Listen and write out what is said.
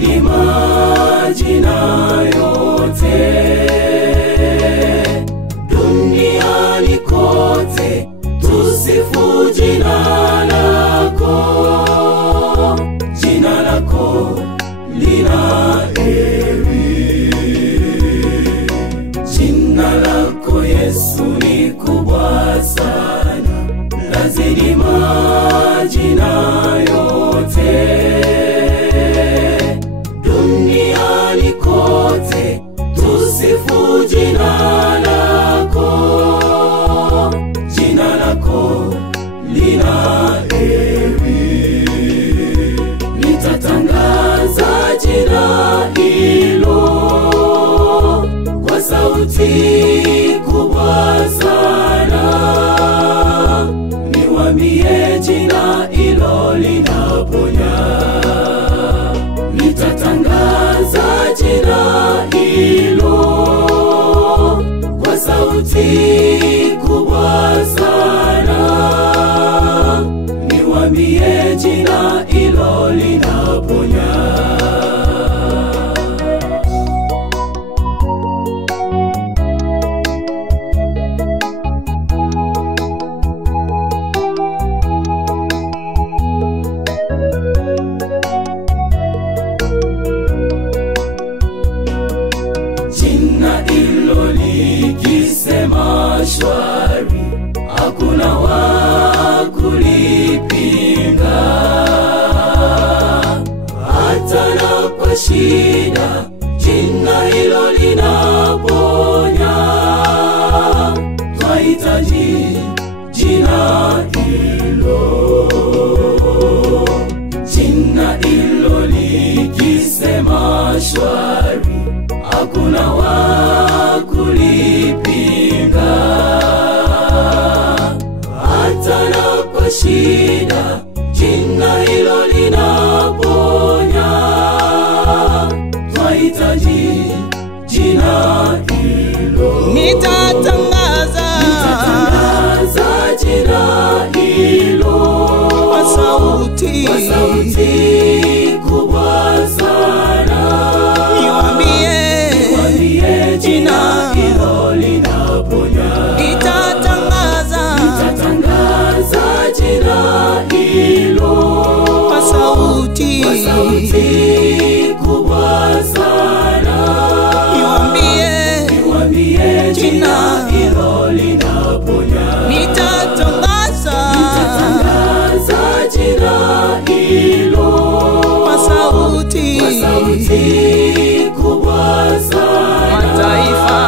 Tangazeni majina yote duniani kote, tusifu jina lako. Jina lako lina heri, jina lako Yesu ni kubwa sana. Tangazeni majina yote duniani kote, tusifu jina lako. Jina lako lina heri, nitatangaza jina hilo kwa sauti kubwa sana. Niwaambie jina hilo linaponya. Nitatangaza jina hilo kwa sauti kubwa sana. Niwaambie jina hilo linaponya. Jina hilo likisema shwari, hakuna wa kulipinga. Hata na kwa shida, jina hilo linaponya. Twahitaji jina hilo. Jina hilo likisema shwari, hakuna wa kulipinga. Hata na kwa shida, jina hilo linaponya. Twahitaji jina hilo. Nitatangaza jina hilo kwa sauti kubwa sana. Niwaambie jina hilo linaponya. Nitatangaza jina hilo kwa sauti kubwa sana. Niwaambie jina hilo linaponya. Nitatangaza jina hilo kwa sauti kubwa sana. mataifa